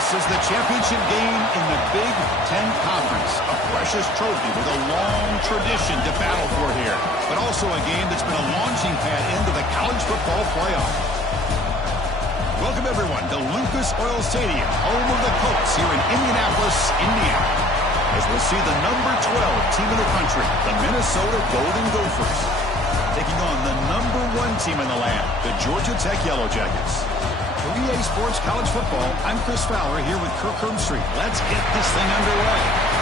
This is the championship game in the Big Ten Conference. A precious trophy with a long tradition to battle for here. But also a game that's been a launching pad into the college football playoff. Welcome, everyone, to Lucas Oil Stadium, home of the Colts here in Indianapolis, Indiana. As we'll see the number 12 team in the country, the Minnesota Golden Gophers, taking on the number 1 team in the land, the Georgia Tech Yellow Jackets. For EA Sports College Football, I'm Chris Fowler here with Kirk Herbstreit. Let's get this thing underway.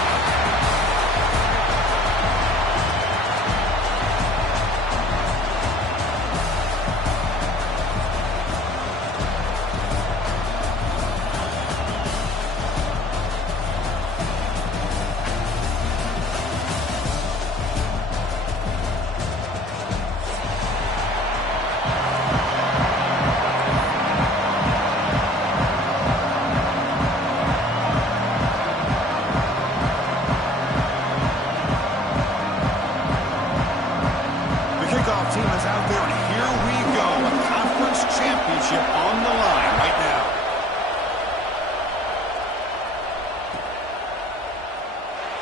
Team is out there, and here we go. A conference championship on the line right now.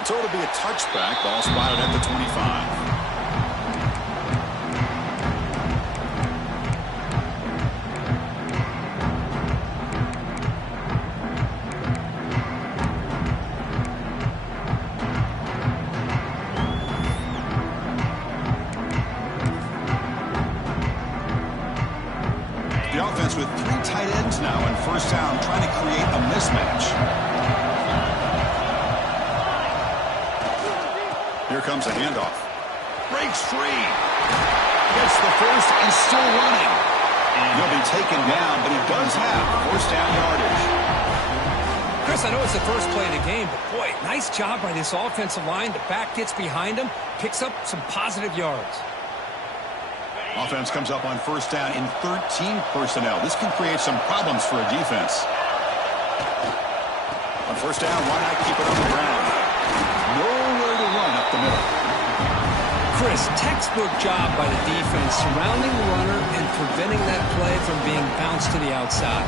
So it'll be a touchback. Ball spotted at the 25. The offense with 3 tight ends now on first down, trying to create a mismatch. Here comes a handoff. Breaks free. Gets the first and still running. And he'll be taken down, but he does have first down yardage. Chris, I know it's the first play of the game, but boy, nice job by this offensive line. The back gets behind him, picks up some positive yards. Offense comes up on first down in 13 personnel. This can create some problems for a defense. On first down, why not keep it on the ground? Nowhere to run up the middle. Chris, textbook job by the defense, surrounding the runner and preventing that play from being bounced to the outside.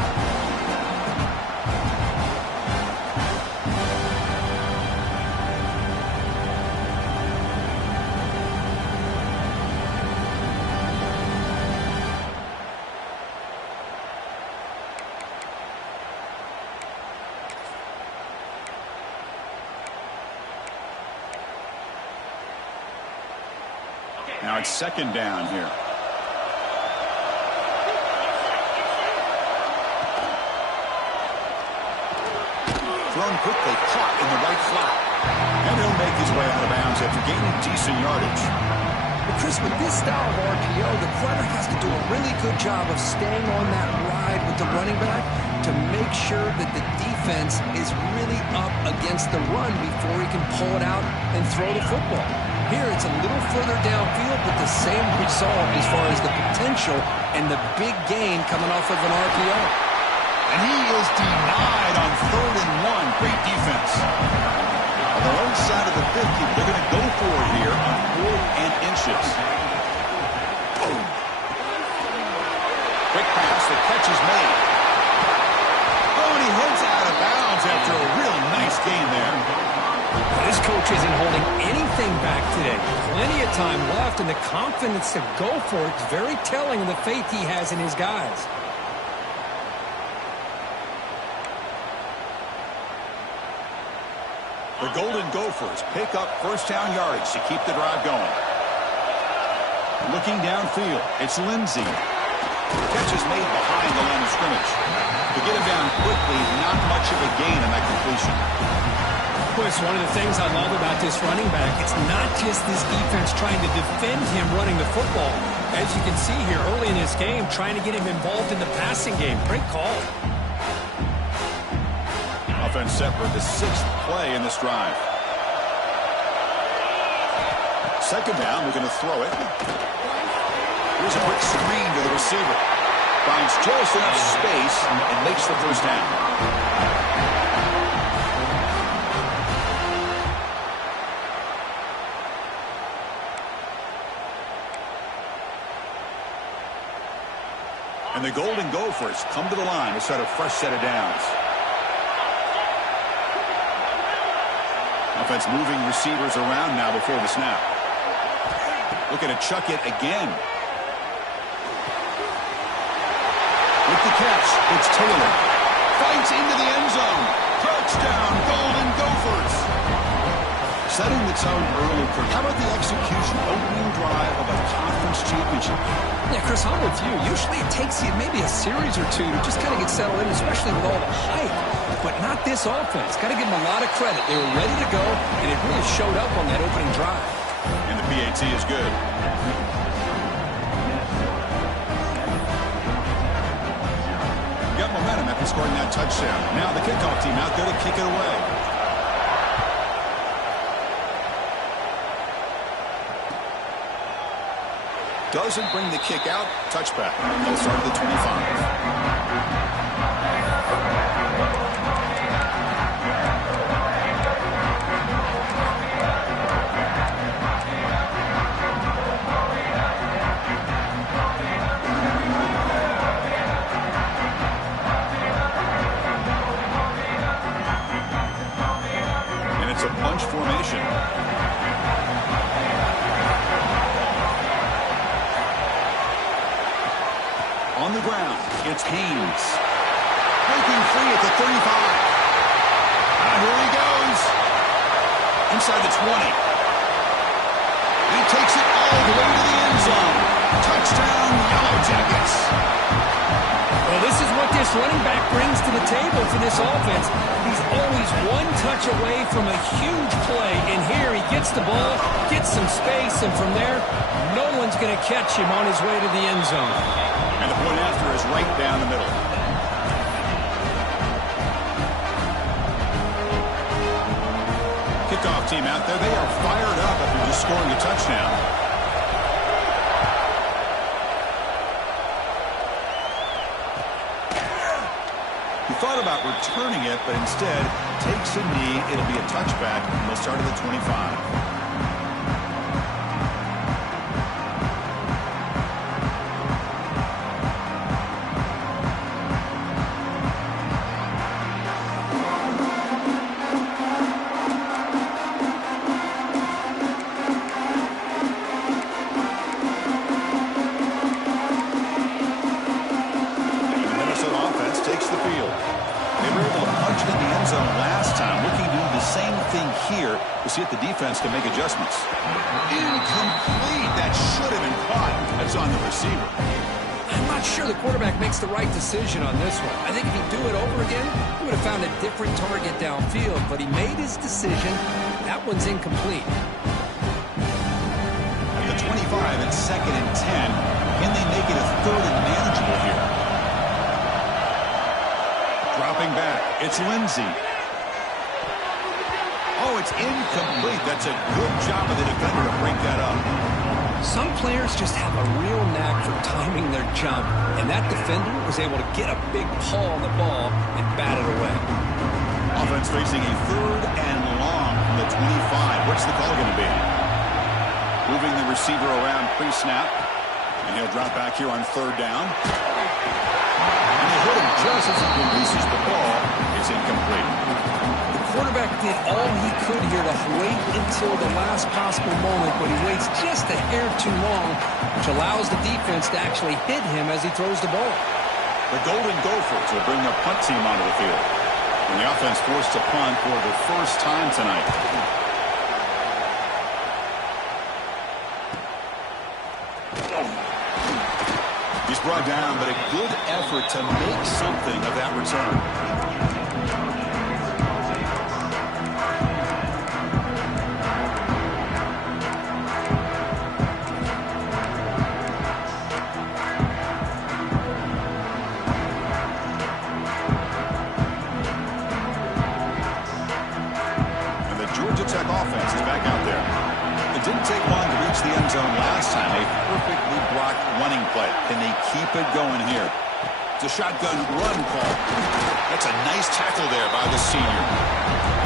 Now it's second down here. Thrown quickly, caught in the right flat. And he'll make his way out of bounds after gaining decent yardage. But Chris, with this style of RPO, the quarterback has to do a really good job of staying on that ride with the running back to make sure that the defense is really up against the run before he can pull it out and throw the football. Here, it's a little further downfield, but the same result as far as the potential and the big gain coming off of an RPO. And he is denied on 3rd and 1. Great defense. On the right side of the 50, they're going to go for it here on 4th and inches. Quick pass, the catch is made. Oh, and he heads out of bounds after a really nice gain there. This coach isn't holding anything back today. Plenty of time left, and the confidence to go for it is very telling of the faith he has in his guys. The Golden Gophers pick up first down yardage to keep the drive going. Looking downfield, it's Lindsey. Catch is made behind the line of scrimmage. To get him down quickly, not much of a gain on that completion. Chris, one of the things I love about this running back, it's not just this defense trying to defend him running the football. As you can see here early in this game, trying to get him involved in the passing game. Great call. Offense set for the 6th play in this drive. Second down, we're going to throw it. Here's a quick screen to the receiver. Finds just enough space and makes the first down. And the Golden Gophers come to the line to set a fresh set of downs. Offense moving receivers around now before the snap. Looking to chuck it again. With the catch, it's Taylor. Fights into the end zone. Touchdown, Golden Gophers. Setting the tone early. How about the execution, opening drive of a conference championship? Yeah, Chris, I'm with you. Usually it takes you maybe a series or two to just kind of get settled in, especially with all the hype. But not this offense. Got to give them a lot of credit. They were ready to go, and it really showed up on that opening drive. And the PAT is good. Got momentum after scoring that touchdown. Now the kickoff team out there to kick it away. Doesn't bring the kick out. Touchback. They'll start at the 25. And it's a bunch formation. On the ground, it's Haynes. Breaking free at the 35. Here he goes. Inside the 20. He takes it all the way to the end zone. Touchdown, Yellow Jackets. Well, this is what this running back brings to the table for this offense. He's always one touch away from a huge play. And here he gets the ball, gets some space, and from there, no one's going to catch him on his way to the end zone. And the point after is right down the middle. Kickoff team out there. They are fired up after just scoring a touchdown. He thought about returning it, but instead takes a knee. It'll be a touchback. They'll start at the 25. See if the defense can make adjustments. Incomplete. That should have been caught. That's on the receiver. I'm not sure the quarterback makes the right decision on this one. I think if he'd do it over again, he would have found a different target downfield, but he made his decision. That one's incomplete. At the 25, it's 2nd and 10. Can they make it a 3rd and manageable here? Dropping back. It's Lindsey. Oh, it's incomplete. That's a good job of the defender to break that up. Some players just have a real knack for timing their jump, and that defender was able to get a big paw on the ball and bat it away. Offense facing a 3rd and long from the 25. What's the call going to be? Moving the receiver around pre-snap, and he'll drop back here on 3rd down. And they hit him just as he releases the ball. It's incomplete. Quarterback did all he could here to wait until the last possible moment, but he waits just a hair too long, which allows the defense to actually hit him as he throws the ball. The Golden Gophers will bring their punt team onto the field. And the offense forced to punt for the first time tonight. He's brought down, but a good effort to make something of that return. Offense is back out there. It didn't take long to reach the end zone last time. A perfectly blocked running play. Can they keep it going here? It's a shotgun run call. That's a nice tackle there by the senior.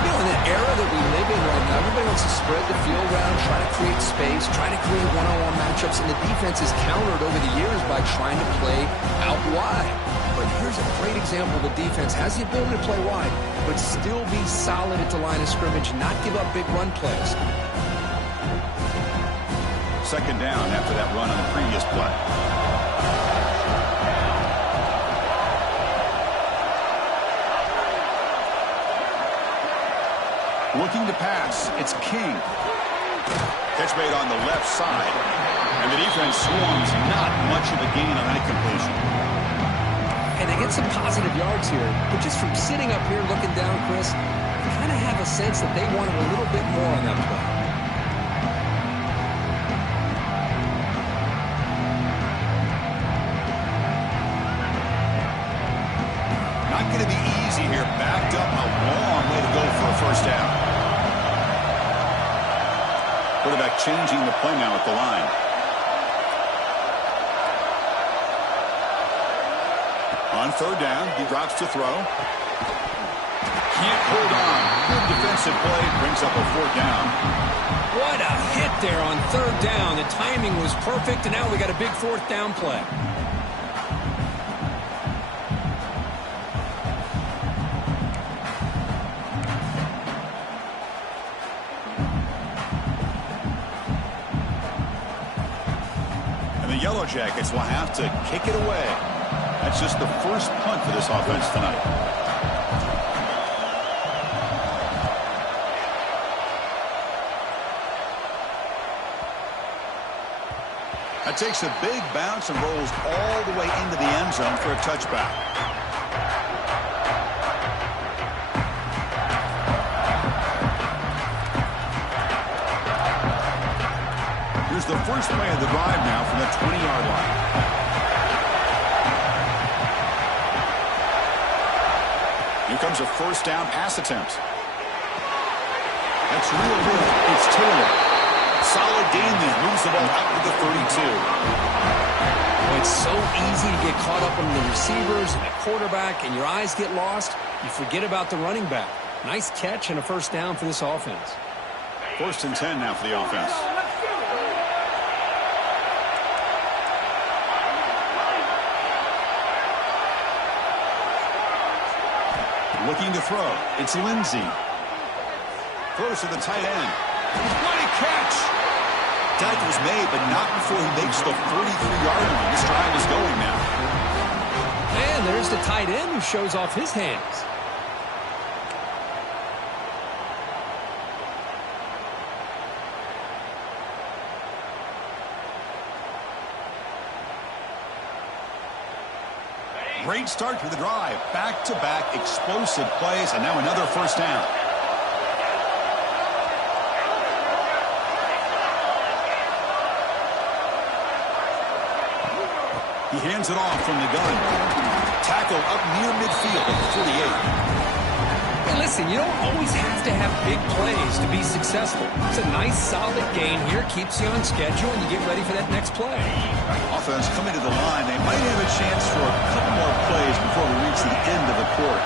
You know, in the era that we live in right now, everybody wants to spread the field around, try to create space, try to create one-on-one matchups, and the defense is countered over the years by trying to play out wide. But here's a great example. The defense has the ability to play wide, but still be solid at the line of scrimmage, not give up big run plays. Second down after that run on the previous play. Looking to pass, it's King. Catch made on the left side, and the defense swarms. Not much of a gain on that completion. And they get some positive yards here, but just from sitting up here looking down, Chris, you kind of have a sense that they wanted a little bit more on that play. Not going to be easy here. Backed up, a long way to go for a first down. Quarterback changing the play now at the line. On third down, he drops to throw. Can't hold on. Good defensive play. Brings up a fourth down. What a hit there on third down. The timing was perfect, and now we got a big fourth down play. Yellow Jackets will have to kick it away. That's just the first punt for this offense tonight. That takes a big bounce and rolls all the way into the end zone for a touchback. Here's the first play of the drive now from the 20-yard line. Here comes a first down pass attempt. That's real good. It's Taylor. Solid gain there. Moves the ball out to the 32. Well, it's so easy to get caught up on the receivers and the quarterback, and your eyes get lost. You forget about the running back. Nice catch and a first down for this offense. First and 10 now for the offense. Looking to throw. It's Lindsey. Throws to the tight end. What a catch! Tackle was made, but not before he makes the 43-yard line. This drive is going now. And there's the tight end who shows off his hands. Great start to the drive. Back-to-back explosive plays, and now another first down. He hands it off from the gun. Tackle up near midfield at the 48. Hey, listen, you don't always have to have big plays to be successful. It's a nice, solid gain here. Keeps you on schedule, and you get ready for that next play. Offense coming to the line. They might have a chance for a couple more plays before we reach the end of the quarter.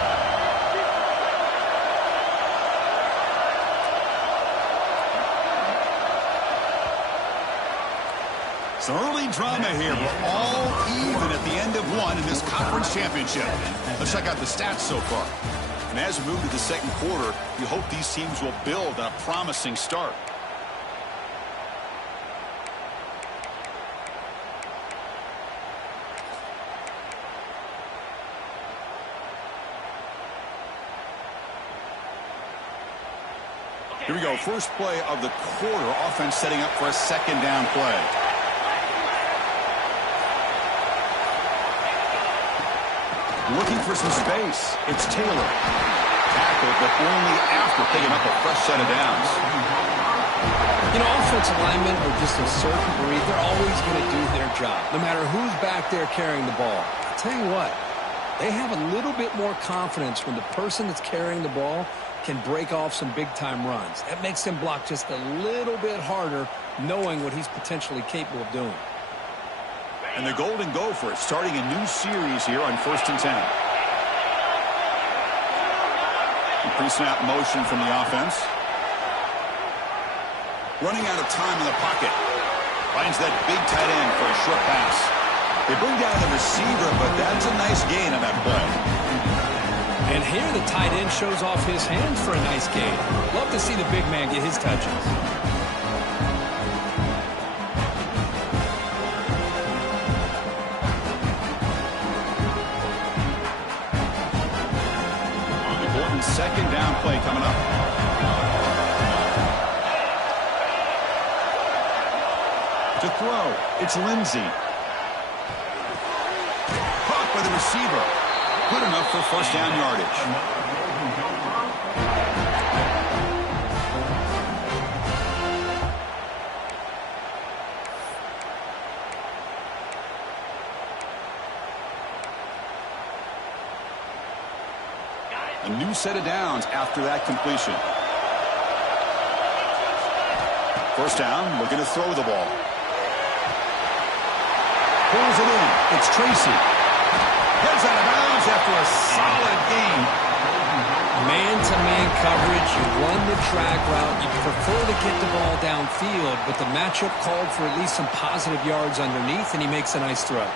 Some early drama here. We're all even at the end of one in this conference championship. Let's check out the stats so far. And as we move to the second quarter, you hope these teams will build on a promising start. Here we go. First play of the quarter. Offense setting up for a second down play. Looking for some space. It's Taylor. Tackled, but only after picking up a fresh set of downs. You know, offensive linemen are just a certain breed. They're always going to do their job, no matter who's back there carrying the ball. I'll tell you what, they have a little bit more confidence when the person that's carrying the ball can break off some big-time runs. That makes them block just a little bit harder, knowing what he's potentially capable of doing. And the Golden Gophers starting a new series here on 1st and 10. Pre-snap motion from the offense. Running out of time in the pocket. Finds that big tight end for a short pass. They bring down the receiver, but that's a nice gain on that play. And here the tight end shows off his hands for a nice gain. Love to see the big man get his touches. Important second down play coming up. To throw, it's Lindsey. Caught by the receiver. Good enough for first down yardage. A new set of downs after that completion. First down, looking to throw the ball. Pulls it in. It's Tracy. Heads out of bounds after a solid gain. Man-to-man coverage. You run the drag route. You prefer to get the ball downfield, but the matchup called for at least some positive yards underneath, and he makes a nice throw.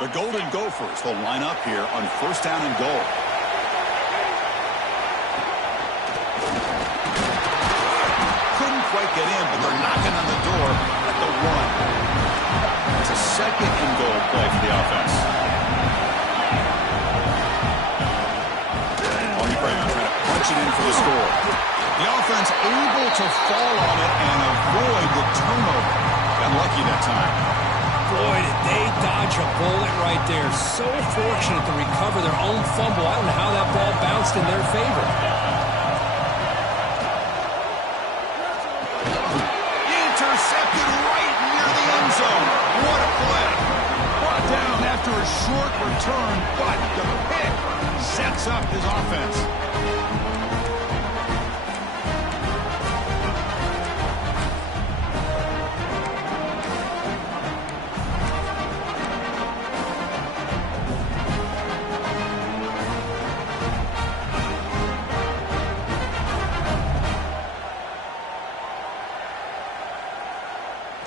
The Golden Gophers will line up here on first down and goal. Couldn't quite get in, but they're knocking on the door at the 1. It's a second and goal play for the offense. On the ground, trying to punch it in for the score. The offense able to fall on it and avoid the turnover. Got lucky that time. Boy, did they dodge a bullet right there. So fortunate to recover their own fumble. I don't know how that ball bounced in their favor. Intercepted right near the end zone. What a play. Brought down after a short return, but the pick sets up his offense.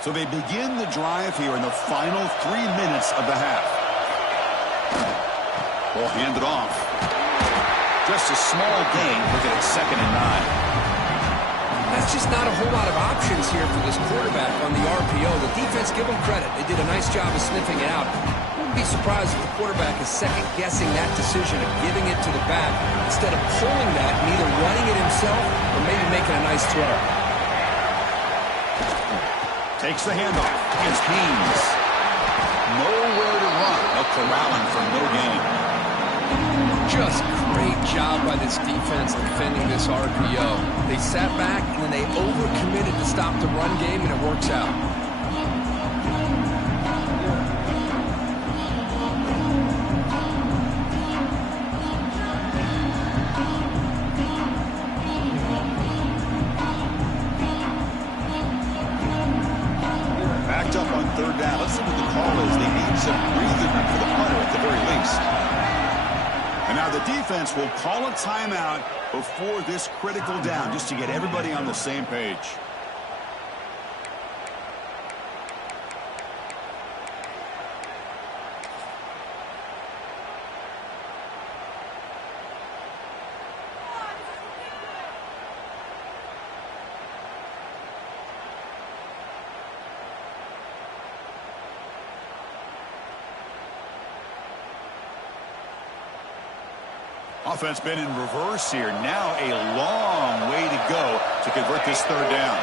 So they begin the drive here in the final 3 minutes of the half. Ball handed off. Just a small gain. Looking at 2nd and 9. That's just not a whole lot of options here for this quarterback on the RPO. The defense, give them credit. They did a nice job of sniffing it out. Wouldn't be surprised if the quarterback is second-guessing that decision of giving it to the back instead of pulling that and either running it himself or maybe making a nice throw. Takes the handoff. It's Haynes. Nowhere to run. No corralling for no gain. Just great job by this defense defending this RPO. They sat back and then they overcommitted to stop the run game, and it works out. Up on 3rd down. Let's see what the call is. They need some breathing room for the punter at the very least. And now the defense will call a timeout before this critical down just to get everybody on the same page. Offense been in reverse here. Now a long way to go to convert this 3rd down.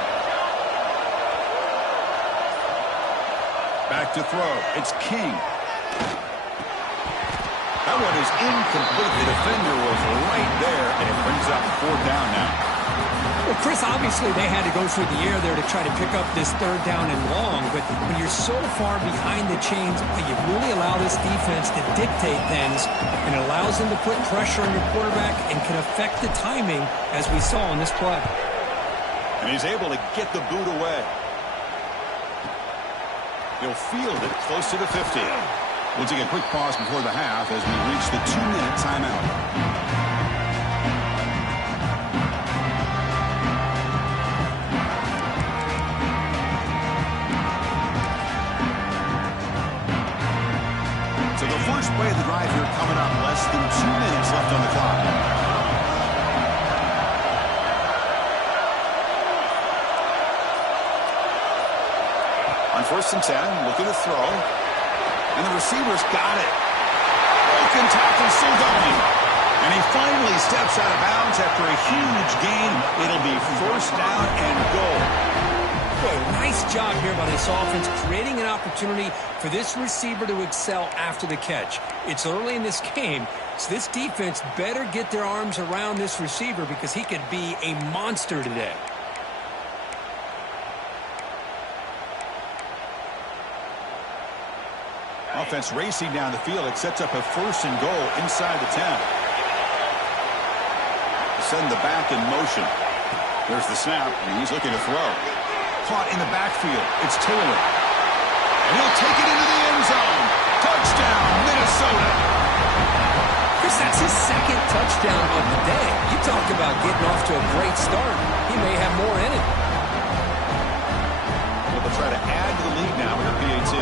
Back to throw. It's King. That one is incomplete. The defender was right there, and it brings up 4th down now. Well, Chris, obviously they had to go through the air there to try to pick up this 3rd down and long, but when you're so far behind the chains, you really allow this defense to dictate things, and it allows them to put pressure on your quarterback and can affect the timing, as we saw in this play. And he's able to get the boot away. He'll field it close to the 50. We'll take a quick pause before the half as we reach the 2-minute timeout. So the first play of the drive here coming up. Less than 2 minutes left on the clock. On 1st and 10, looking to throw. And the receiver's got it. Broken tackle still going. And he finally steps out of bounds after a huge gain. It'll be 1st down and goal. Boy, nice job here by this offense, creating an opportunity for this receiver to excel after the catch. It's early in this game, so this defense better get their arms around this receiver because he could be a monster today. Offense racing down the field. It sets up a 1st and goal inside the 10. Send the back in motion. There's the snap, and he's looking to throw. Caught in the backfield. It's Taylor. And he'll take it into the end zone. Touchdown, Minnesota. Chris, that's his 2nd touchdown of the day. You talk about getting off to a great start. He may have more in it. Well, they'll try to add to the lead now with a PAT.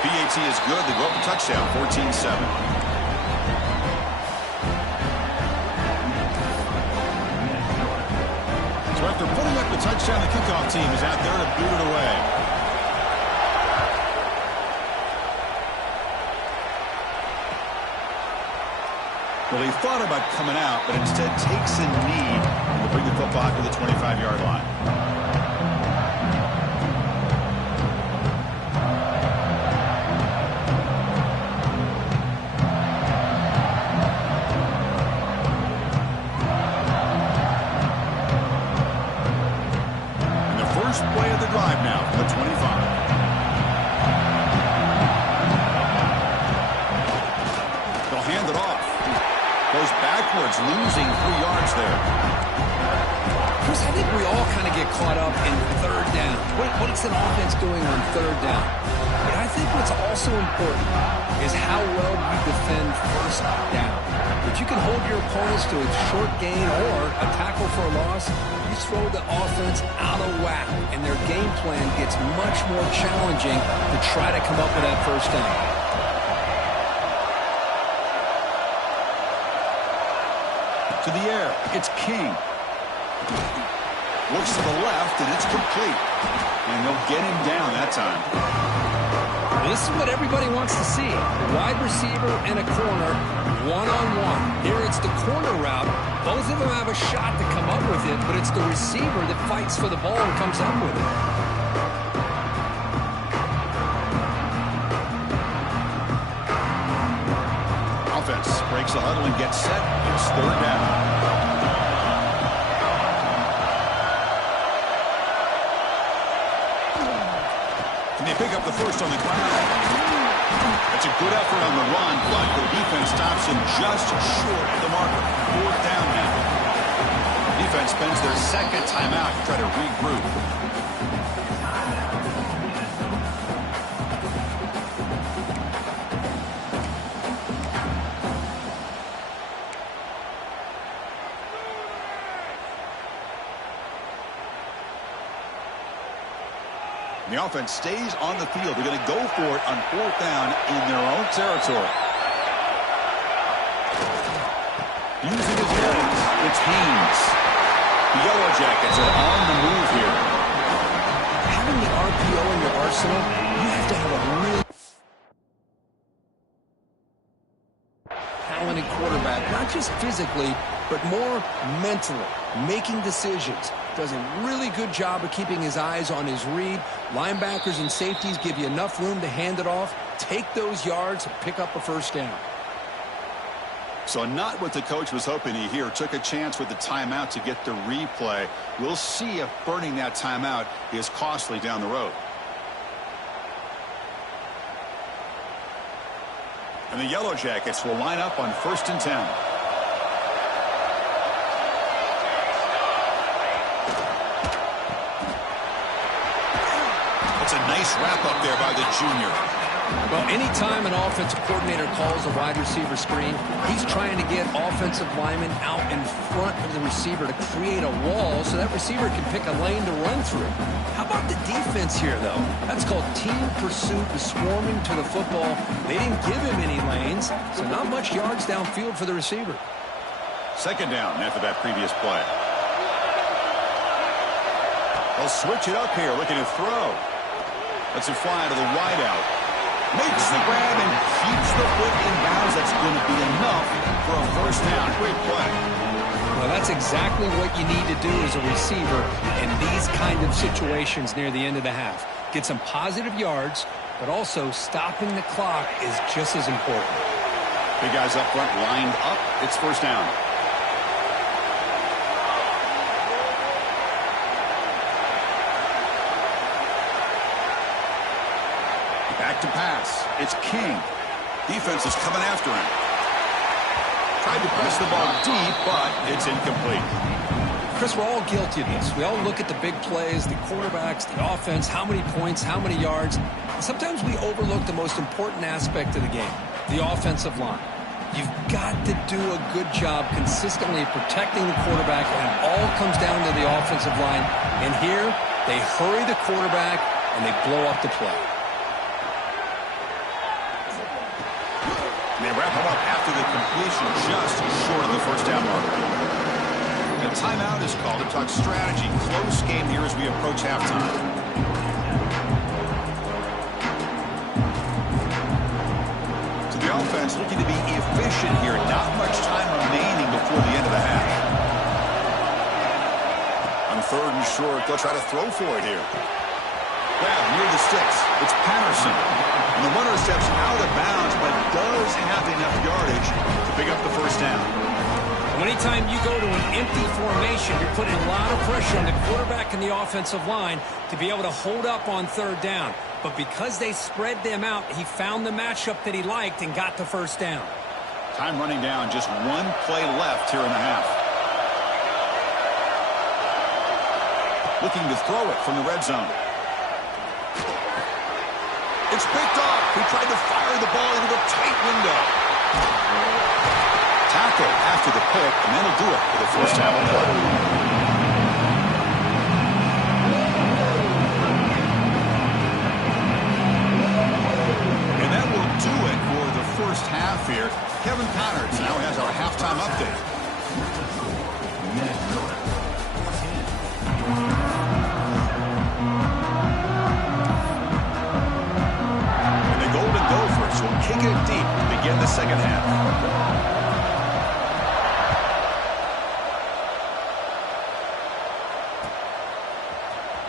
PAT is good. They go up a touchdown, 14-7. So after putting up the touchdown, the kickoff team is out there to boot it away. Well, he thought about coming out, but instead takes a knee and will bring the football to the 25-yard line. Play of the drive now from the 25. They'll hand it off. Goes backwards, losing 3 yards there. Chris, I think we all kind of get caught up in 3rd down. What is an offense doing on 3rd down? But I think what's also important is how well you defend 1st down. If you can hold your opponents to a short gain or a tackle for a loss, you throw the offense out of whack, and their game plan gets much more challenging to try to come up with that 1st down. To the air, it's King. Looks to the left, and it's complete. And they'll get him down that time. This is what everybody wants to see. A wide receiver and a corner, one-on-one. Here it's the corner route. Both of them have a shot to come up with it, but it's the receiver that fights for the ball and comes up with it. Offense breaks the huddle and gets set. It's 3rd down. And they pick up the 1st on the ground. That's a good effort on the run, but the defense stops him just short of the marker. 4th down now. Defense spends their 2nd timeout to try to regroup. The offense stays on the field. They're going to go for it on 4th down in their own territory. Using his legs, it's Haynes. The Yellow Jackets are on the move here. Having the RPO in your arsenal, you have to have a really talented quarterback, not just physically, but more mentally, making decisions. Does a really good job of keeping his eyes on his read. Linebackers and safeties give you enough room to hand it off, take those yards, and pick up a 1st down. So not what the coach was hoping to hear. Took a chance with the timeout to get the replay. We'll see if burning that timeout is costly down the road. And the Yellow Jackets will line up on 1st and 10. That's a nice wrap-up there by the junior. Well, anytime an offensive coordinator calls a wide receiver screen, he's trying to get offensive linemen out in front of the receiver to create a wall so that receiver can pick a lane to run through. How about the defense here, though? That's called team pursuit and swarming to the football. They didn't give him any lanes, so not much yards downfield for the receiver. Second down after that previous play. They'll switch it up here, looking to throw. Lets it fly to the wideout. Makes the grab and keeps the foot in bounds. That's going to be enough for a first down. Great play. Well, that's exactly what you need to do as a receiver in these kind of situations near the end of the half. Get some positive yards, but also stopping the clock is just as important. Big guys up front lined up. It's first down. Back to pass. It's King. Defense is coming after him. Tried to press the ball deep, but it's incomplete. Chris, we're all guilty of this. We all look at the big plays, the quarterbacks, the offense, how many points, how many yards. And sometimes we overlook the most important aspect of the game, the offensive line. You've got to do a good job consistently protecting the quarterback, and it all comes down to the offensive line. And here, they hurry the quarterback, and they blow up the play. They wrap it up after the completion, just short of the first down marker. A timeout is called to talk strategy. Close game here as we approach halftime. So the offense looking to be efficient here. Not much time remaining before the end of the half. On third and short, they'll try to throw for it here. Grab near the sticks. It's Patterson. And the runner steps out of bounds, but does have enough yardage to pick up the first down. Anytime you go to an empty formation, you're putting a lot of pressure on the quarterback and the offensive line to be able to hold up on third down. But because they spread them out, he found the matchup that he liked and got the first down. Time running down, just one play left here in the half. Looking to throw it from the red zone. It's picked off. He tried to fire the ball into a tight window. Tackle after the pick, and that'll do it for the first down play. And that will do it for the first half here. Kevin Connors now has our halftime update. Will kick it deep to begin the second half.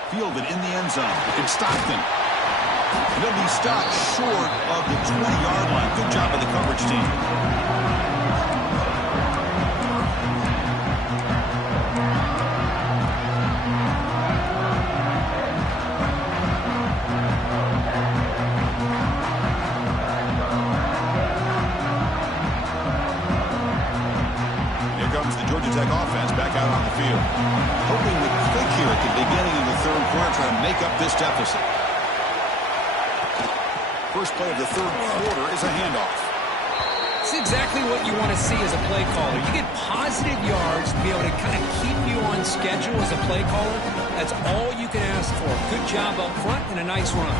Fielded in the end zone. It's Stockton. And he'll be stopped short of the 20-yard line. Good job of the coverage team. Tech offense back out on the field. Hoping to click here at the beginning of the third quarter, trying to make up this deficit. First play of the third quarter is a handoff. It's exactly what you want to see as a play caller. You get positive yards to be able to kind of keep you on schedule as a play caller. That's all you can ask for. Good job up front and a nice run.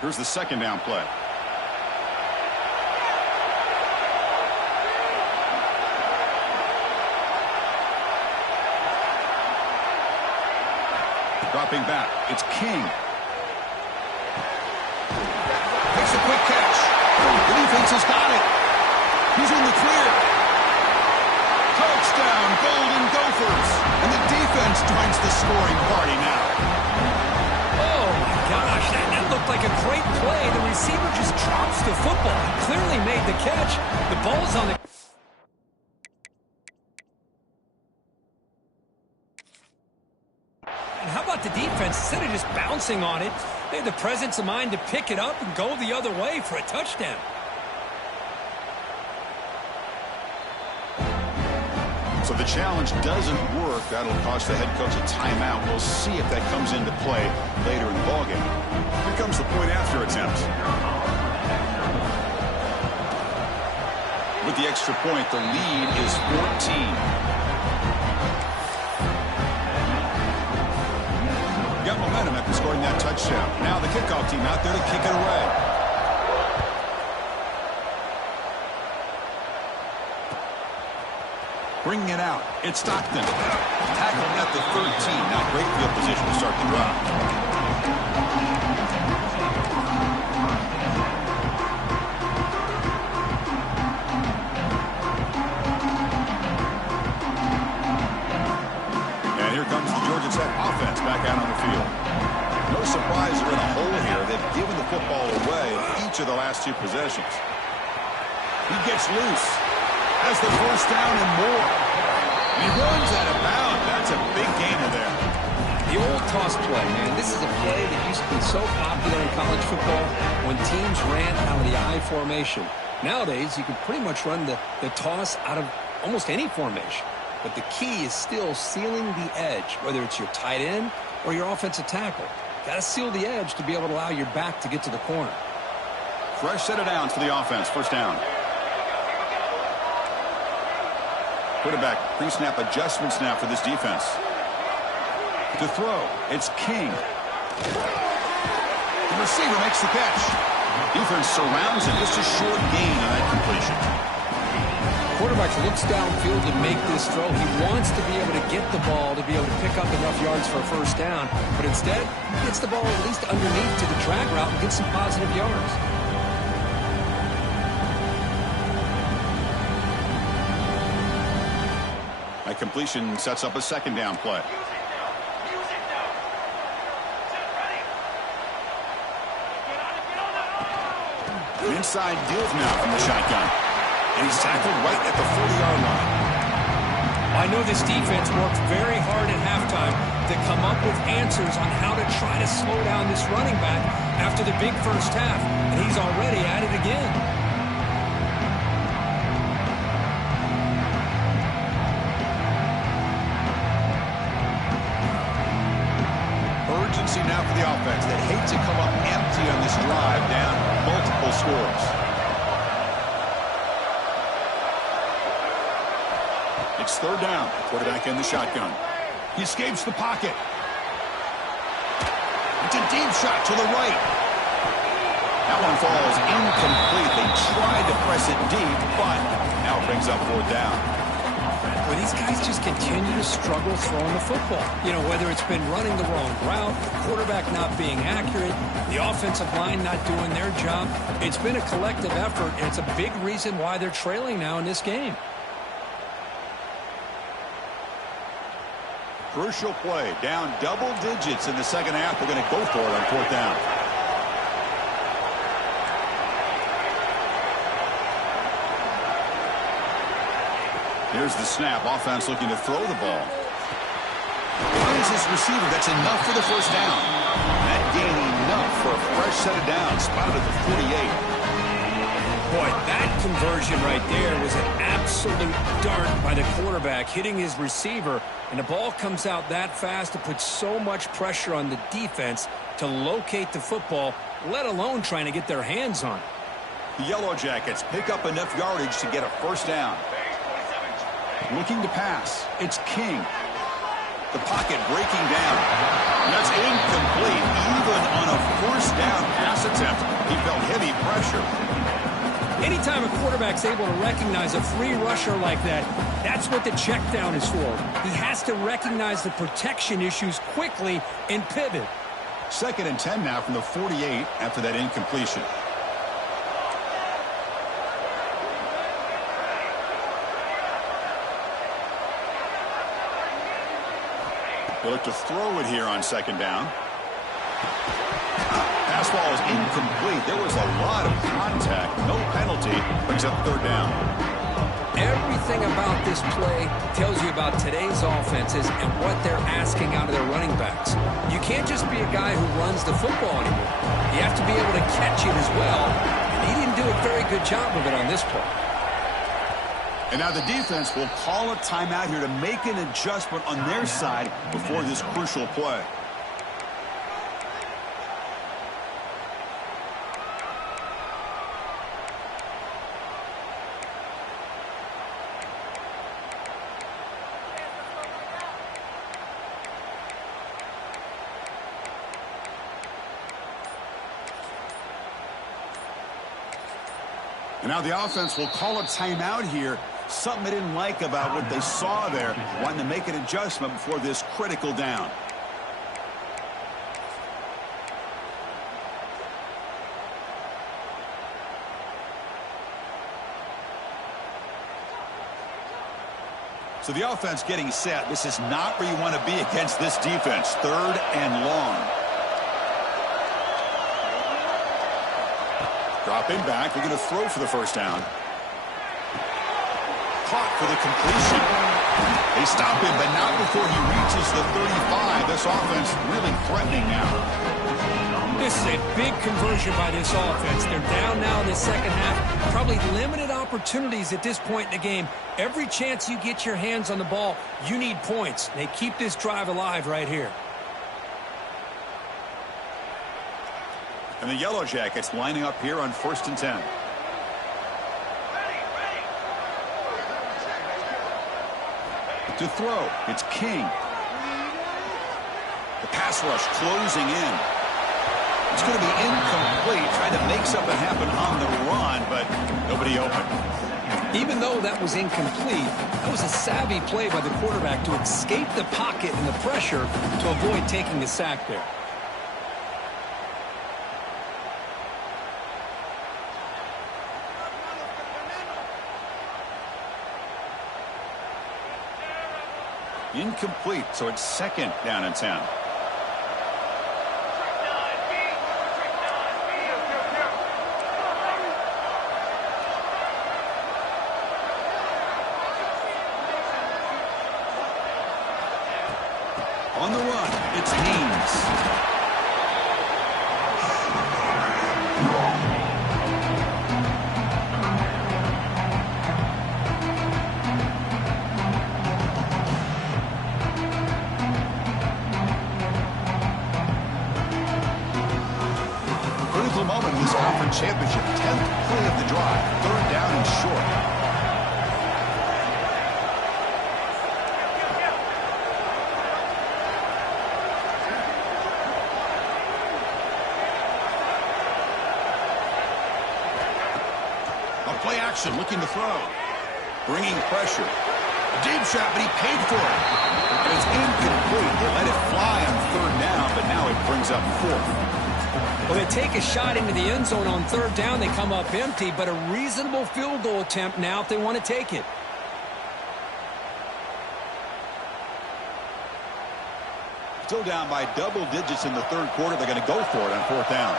Here's the second down play. Dropping back. It's King. Takes a quick catch. The defense has got it. He's in the clear. Touchdown, Golden Gophers. And the defense joins the scoring party now. Oh, my gosh. That looked like a great play. The receiver just drops the football. He clearly made the catch. The ball's on the... And how about the defense? Instead of just bouncing on it, they had the presence of mind to pick it up and go the other way for a touchdown. So the challenge doesn't work. That'll cost the head coach a timeout. We'll see if that comes into play later in the ballgame. Here comes the point after attempt. With the extra point, the lead is 14. Got momentum after scoring that touchdown. Now the kickoff team out there to kick it away. Bringing it out. It's Stockton. Tackled at the 13. Now great field position to start the drive. Offense back out on the field. No surprise they're in a hole here. They've given the football away in each of the last two possessions. He gets loose. Has the first down and more. And he runs out of bounds. That's a big gainer there. The old toss play, man. This is a play that used to be so popular in college football when teams ran out of the I formation. Nowadays, you can pretty much run the toss out of almost any formation. But the key is still sealing the edge, whether it's your tight end or your offensive tackle. Got to seal the edge to be able to allow your back to get to the corner. Fresh set of downs for the offense. First down. Quarterback pre-snap adjustments now for this defense. To throw, it's King. The receiver makes the catch. Defense surrounds him. Just a short gain on that completion. Quarterback looks downfield to make this throw. He wants to be able to get the ball to be able to pick up enough yards for a first down, but instead, he gets the ball at least underneath to the drag route and gets some positive yards. That completion sets up a second down play. Inside deals now from the shotgun. And he's tackled right at the 40-yard line. I know this defense worked very hard at halftime to come up with answers on how to try to slow down this running back after the big first half, and he's already at it again. Urgency now for the offense. They hate to come up empty on this drive, down multiple scores. It's third down. Quarterback in the shotgun. He escapes the pocket. It's a deep shot to the right. That one falls incomplete. They tried to press it deep, but now it brings up fourth down. Well, these guys just continue to struggle throwing the football. You know, whether it's been running the wrong route, the quarterback not being accurate, the offensive line not doing their job. It's been a collective effort, and it's a big reason why they're trailing now in this game. Crucial play. Down double digits in the second half. They're going to go for it on fourth down. Here's the snap. Offense looking to throw the ball. Finds his receiver. That's enough for the first down. That gain enough for a fresh set of downs. Spotted at the 48. Boy, that conversion right there was an absolute dart by the quarterback, hitting his receiver, and the ball comes out that fast to put so much pressure on the defense to locate the football, let alone trying to get their hands on it. The Yellow Jackets pick up enough yardage to get a first down. Looking to pass. It's King. The pocket breaking down. And that's incomplete. Even on a first down pass attempt, he felt heavy pressure. Anytime a quarterback's able to recognize a free rusher like that, that's what the check down is for. He has to recognize the protection issues quickly and pivot. 2nd and 10 now from the 48 after that incompletion. They look to throw it here on second down. Pass ball is incomplete. There was a lot of contact. No penalty. Brings up third down. Everything about this play tells you about today's offenses and what they're asking out of their running backs. You can't just be a guy who runs the football anymore. You have to be able to catch it as well. And he didn't do a very good job of it on this play. And now the defense will call a timeout here to make an adjustment on their side before this crucial play. And now the offense will call a timeout here. Something they didn't like about what they saw there. Wanting to make an adjustment before this critical down. So the offense getting set. This is not where you want to be against this defense. 3rd and long. Dropping back. They're going to throw for the first down. Caught for the completion. They stop him, but not before he reaches the 35. This offense really threatening now. This is a big conversion by this offense. They're down now in the second half. Probably limited opportunities at this point in the game. Every chance you get your hands on the ball, you need points. They keep this drive alive right here. And the Yellow Jackets lining up here on 1st and 10. To throw, it's King. The pass rush closing in. It's going to be incomplete, trying to make something happen on the run, but nobody open. Even though that was incomplete, that was a savvy play by the quarterback to escape the pocket and the pressure to avoid taking the sack there. Incomplete, so it's 2nd down and 10. On the run, it's Haynes. Moment in this conference championship. 10th play of the drive. 3rd down and short. A play action looking to throw. Bringing pressure. A deep shot, but he paid for it. And it's incomplete. They let it fly on 3rd down, but now it brings up 4th. Well, they take a shot into the end zone on 3rd down. They come up empty, but a reasonable field goal attempt now if they want to take it. Still down by double digits in the 3rd quarter. They're going to go for it on 4th down.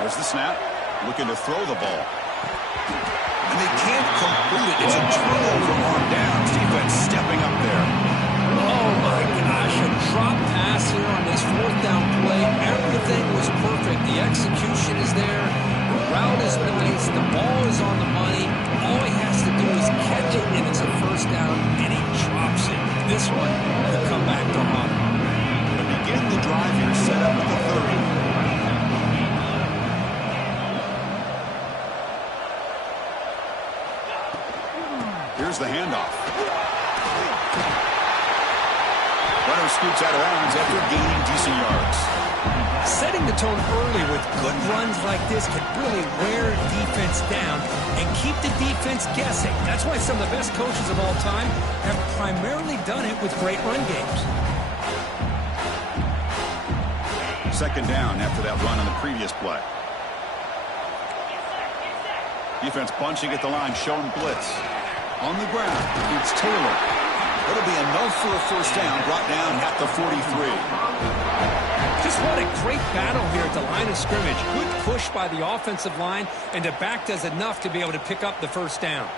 There's the snap. Looking to throw the ball. And they can't complete it. It's a turnover on downs. Defense stepping up there. Oh, my gosh, a drop pass here on this 4th down play. Everything was perfect. The execution is there. The route is nice. The ball is on the money. All he has to do is catch it, and it's a 1st down, and he drops it. This one will come back to haunt him. But begin the drive here, set up at the 30. Here's the handoff. Runner scoots out of bounds after gaining decent yards. Setting the tone early with good runs like this can really wear defense down and keep the defense guessing. That's why some of the best coaches of all time have primarily done it with great run games. 2nd down after that run on the previous play. Defense bunching at the line, showing blitz. On the ground, it's Taylor. It'll be enough for a 1st down, brought down at the 43. Just what a great battle here at the line of scrimmage. Good push by the offensive line, and the back does enough to be able to pick up the 1st down.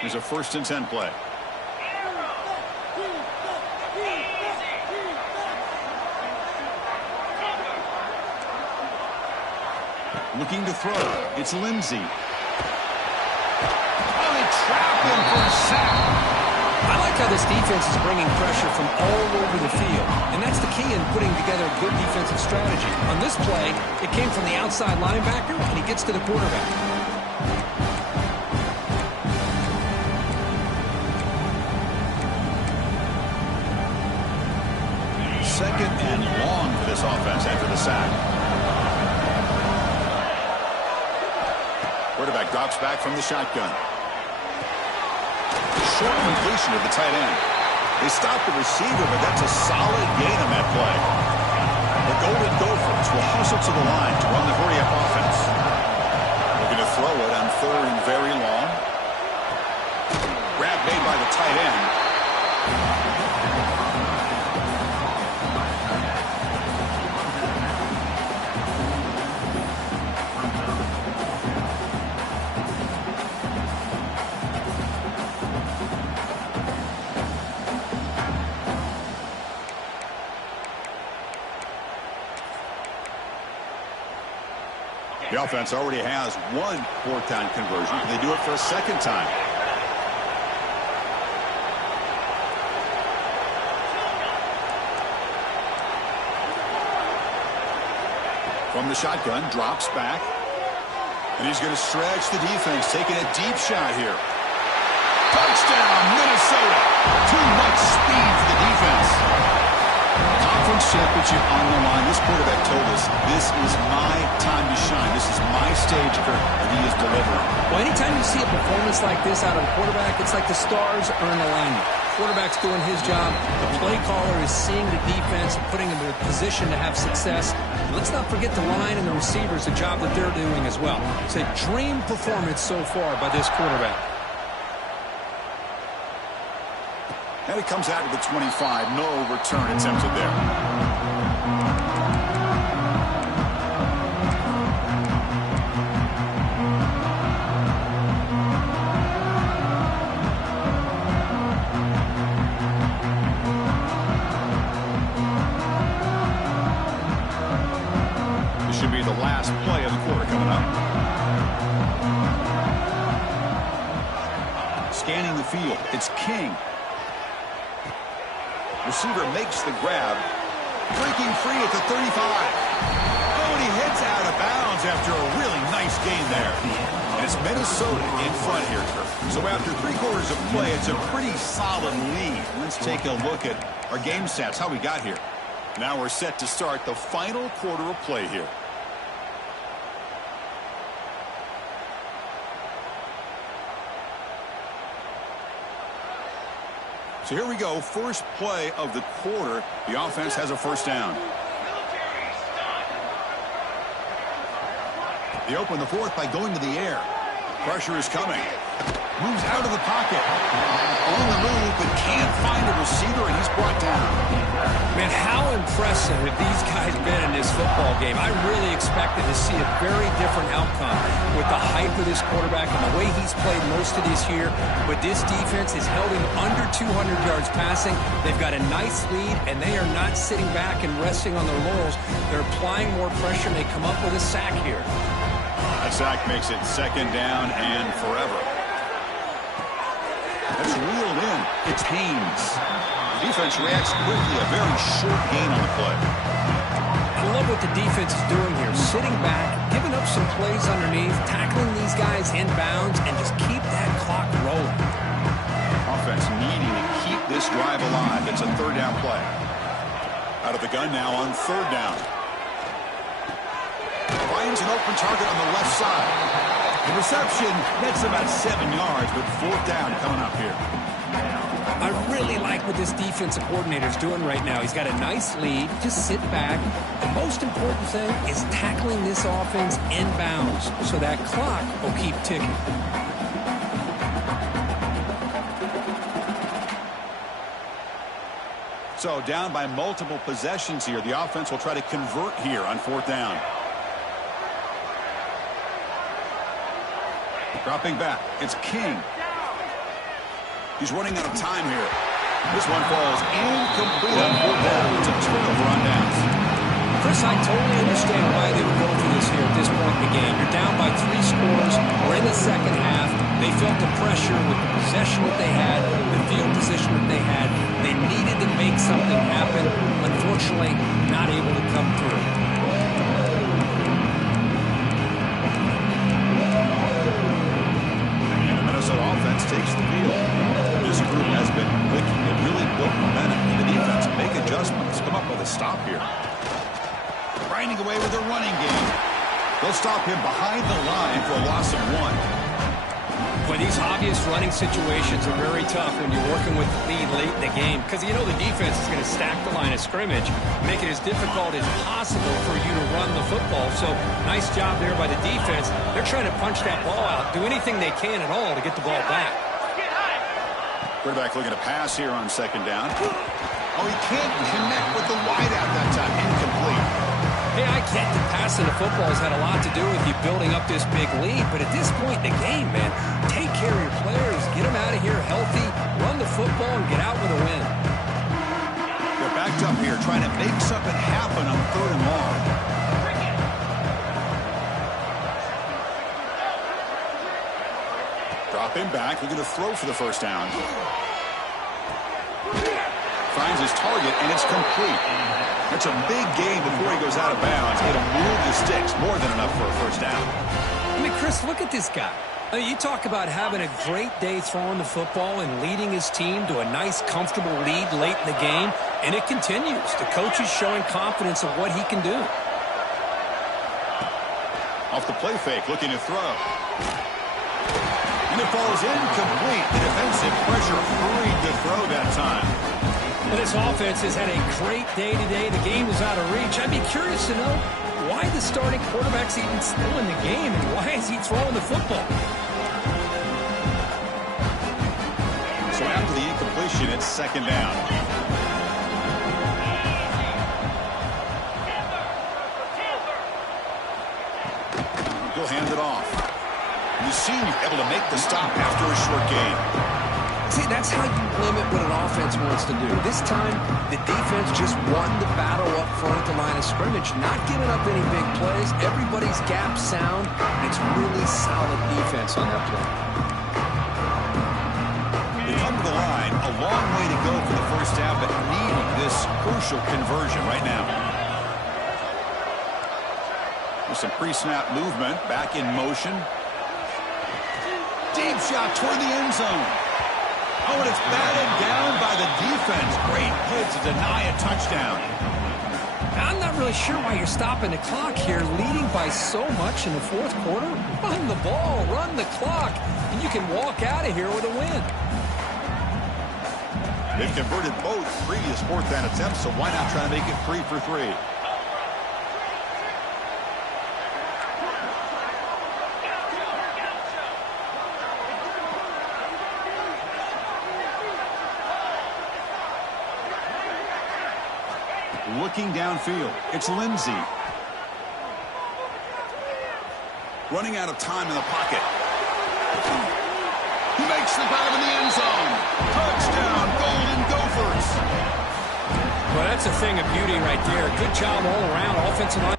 Here's a 1st and 10 play. Looking to throw. It's Lindsey. Oh, they trap him for a sack. I like how this defense is bringing pressure from all over the field, and that's the key in putting together a good defensive strategy. On this play, it came from the outside linebacker, and he gets to the quarterback. Second and long for this offense after the sack. Quarterback drops back from the shotgun. Short completion of the tight end. They stop the receiver, but that's a solid gain on that play. The Golden Gophers will hustle to the line to run the hurry-up offense. Looking to throw it on third and very long. Grab made by the tight end. The offense already has one fourth-down conversion. They do it for a second time. From the shotgun, drops back. And he's going to stretch the defense, taking a deep shot here. Touchdown, Minnesota. Too much speed for the defense. Conference championship on the line. This quarterback told us, this is my time to shine. This is my stage, Kirk, and he is delivering. Well, anytime you see a performance like this out of a quarterback, it's like the stars are in alignment. Quarterback's doing his job. The play caller is seeing the defense and putting them in a position to have success. And let's not forget the line and the receivers, the job that they're doing as well. It's a dream performance so far by this quarterback. And it comes out to the 25. No return attempted there. This should be the last play of the quarter coming up. Scanning the field. It's King. Receiver makes the grab. Breaking free at the 35. Oh, and he heads out of bounds after a really nice gain there. And it's Minnesota in front here, Kirk. So after 3/4 of play, it's a pretty solid lead. Let's take a look at our game stats, how we got here. Now we're set to start the final quarter of play here. So here we go, first play of the quarter. The offense has a first down. They open the fourth by going to the air. Pressure is coming. Moves out of the pocket. On the move, but can't find a receiver, and he's brought down. Man, how impressive have these guys been in this football game? I really expected to see a very different outcome with the hype of this quarterback and the way he's played most of this year. But this defense has held him under 200 yards passing. They've got a nice lead, and they are not sitting back and resting on their laurels. They're applying more pressure, and they come up with a sack here. That sack makes it second down and forever. That's reeled in. It's Haynes. The defense reacts quickly. A very short gain on the play. I love what the defense is doing here. Sitting back, giving up some plays underneath, tackling these guys in bounds, and just keep that clock rolling. Offense needing to keep this drive alive. It's a third down play. Out of the gun now on third down. Finds an open target on the left side. The reception, that's about 7 yards, but fourth down coming up here. I really like what this defensive coordinator is doing right now. He's got a nice lead. Just sit back. The most important thing is tackling this offense in bounds so that clock will keep ticking. So down by multiple possessions here. The offense will try to convert here on fourth down. Dropping back, it's King. He's running out of time here. This one falls incomplete on fourth down. It's a turnover on downs. Chris, I totally understand why they would go for this here at this point in the game. You're down by 3 scores. We're in the second half. They felt the pressure with the possession that they had, the field position that they had. They needed to make something happen. Unfortunately, not able to come through. And the Minnesota offense takes the field. This group has been clicking. It really built momentum. The defense make adjustments. Come up with a stop here. Grinding away with their running game. They'll stop him behind the line for a loss of 1. But these obvious running situations are very tough when you're working with the lead late in the game because you know the defense is going to stack the line of scrimmage, make it as difficult as possible for you to run the football. So nice job there by the defense. They're trying to punch that ball out, do anything they can at all to get the ball back. Quarterback looking to pass here on second down. Oh, he can't connect with the wideout that time. Incomplete. Hey, I get that passing the football has had a lot to do with you building up this big lead, but at this point in the game, man, take care of your players, get them out of here healthy, run the football, and get out with a win. They're backed up here trying to make something happen on 3rd and long. Drop him back, looking to throw for the first down. Finds his target, and it's complete. That's a big gain before he goes out of bounds. It'll move the sticks more than enough for a first down. I mean, Chris, look at this guy. I mean, you talk about having a great day throwing the football and leading his team to a nice, comfortable lead late in the game, and it continues. The coach is showing confidence of what he can do. Off the play fake, looking to throw. And it falls incomplete. The defensive pressure hurried to throw that time. Well, this offense has had a great day today. The game is out of reach. I'd be curious to know why the starting quarterback's even still in the game and why is he throwing the football? So after the incompletion, it's second down. He'll hand it off. And the senior able to make the stop after a short gain. See, that's how you limit what an offense wants to do. This time, the defense just won the battle up front at the line of scrimmage, not giving up any big plays. Everybody's gap sound, and it's really solid defense on that play. They come to the line, a long way to go for the first half, but needing this crucial conversion right now. With some pre-snap movement, back in motion. Deep shot toward the end zone. Oh, and it's batted down by the defense. Great hit to deny a touchdown. I'm not really sure why you're stopping the clock here, leading by so much in the 4th quarter. Run the ball, run the clock, and you can walk out of here with a win. They've converted both previous 4th down attempts, so why not try to make it 3 for 3? Looking downfield, it's Lindsey. Running out of time in the pocket. He makes the grab in the end zone. Touchdown, Golden Gophers. Well, that's a thing of beauty right there. Good job all around, offensive line.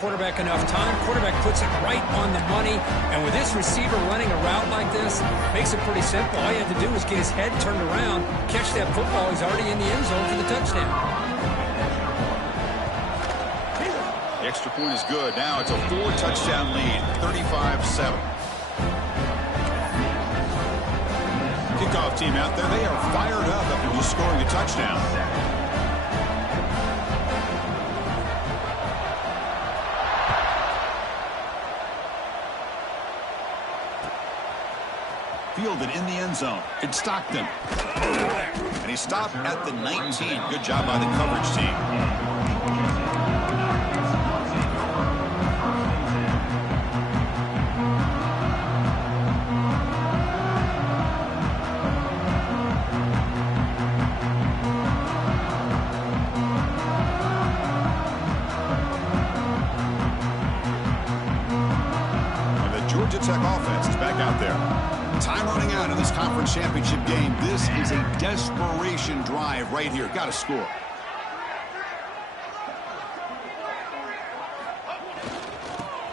Quarterback enough time. Quarterback puts it right on the money. And with this receiver running a route like this, makes it pretty simple. All you have to do is get his head turned around, catch that football. He's already in the end zone for the touchdown. The extra point is good. Now it's a 4-touchdown lead, 35-7. Kickoff team out there, they are fired up after just scoring a touchdown. Fielded in the end zone. It's Stockton. And he stopped at the 19. Good job by the coverage team. And the Georgia Tech offense is back out there. coming out in this conference championship game. This is a desperation drive right here. Got to score.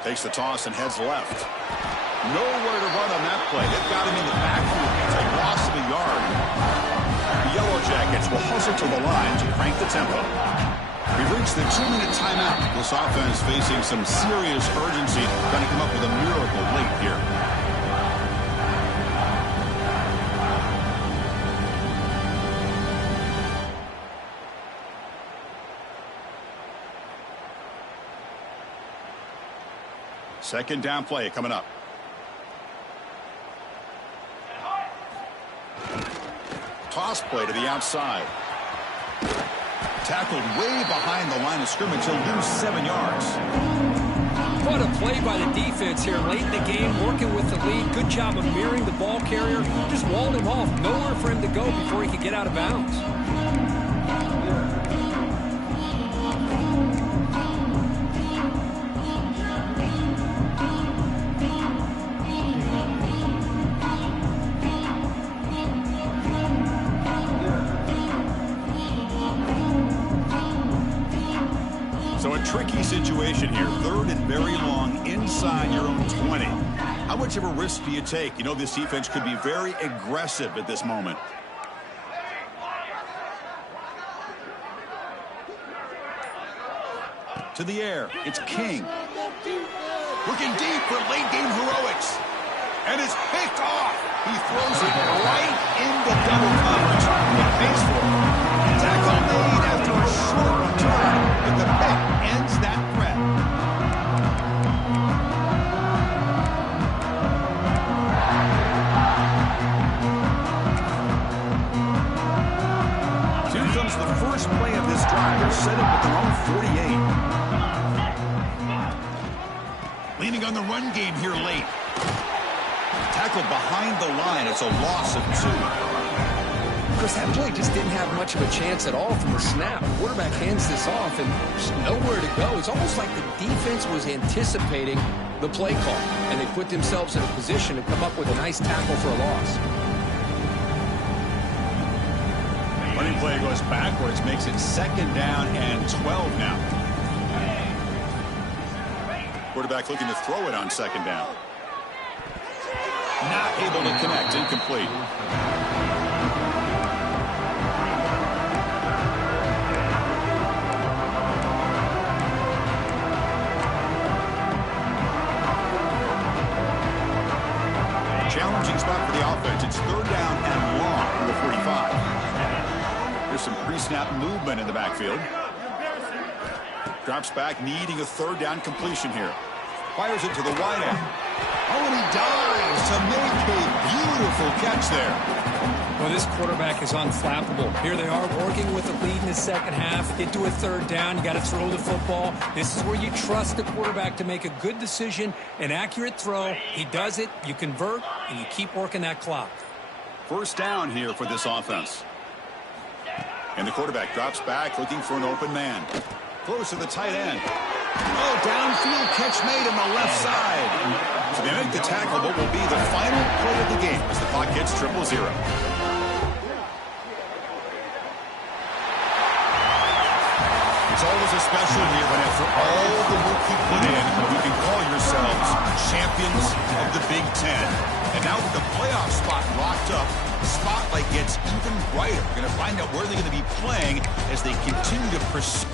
Takes the toss and heads left. Nowhere to run on that play. They've got him in the backfield. It's a loss of a yard. The Yellow Jackets will hustle to the line to crank the tempo. We've reached the 2-minute timeout. This offense facing some serious urgency. Trying to come up with a miracle late here. Second down play coming up. Toss play to the outside. Tackled way behind the line of scrimmage. He'll lose 7 yards. What a play by the defense here late in the game, working with the lead. Good job of mirroring the ball carrier. Just walled him off. Nowhere for him to go before he could get out of bounds. So a tricky situation here. Third and very long inside your own 20. How much of a risk do you take? You know this defense could be very aggressive at this moment. To the air. It's King. Looking deep for late game heroics. And it's picked off. He throws it right into double coverage. It pays for it. Tackle made after a short return. But the pick ends that threat. Here comes the first play of this drive. They're set up at their own 48. Leaning on the run game here late. Tackled behind the line. It's a loss of 2. Chris, that play just didn't have much of a chance at all from the snap. The quarterback hands this off and there's nowhere to go. It's almost like the defense was anticipating the play call, and they put themselves in a position to come up with a nice tackle for a loss. Running play goes backwards, makes it 2nd down and 12 now. Quarterback looking to throw it on 2nd down. Not able to connect, incomplete. Challenging spot for the offense. It's 3rd down and long from the 45. There's some pre-snap movement in the backfield. Drops back, needing a 3rd down completion here. Fires it to the wide end. Oh, and he dives to make a beautiful catch there. Well, this quarterback is unflappable. Here they are working with the lead in the second half. Get to a 3rd down. You got to throw the football. This is where you trust the quarterback to make a good decision, an accurate throw. He does it, you convert, and you keep working that clock. 1st down here for this offense. And the quarterback drops back, looking for an open man. Close to the tight end. Oh, downfield catch made on the left side. So they make the tackle, what will be the final play of the game as the clock hits 0-0. It's always a special year when after all the work you put in, you can call yourselves champions of the Big Ten. And now with the playoff spot locked up, the spotlight gets even brighter. We're going to find out where they're going to be playing as they continue to pursue.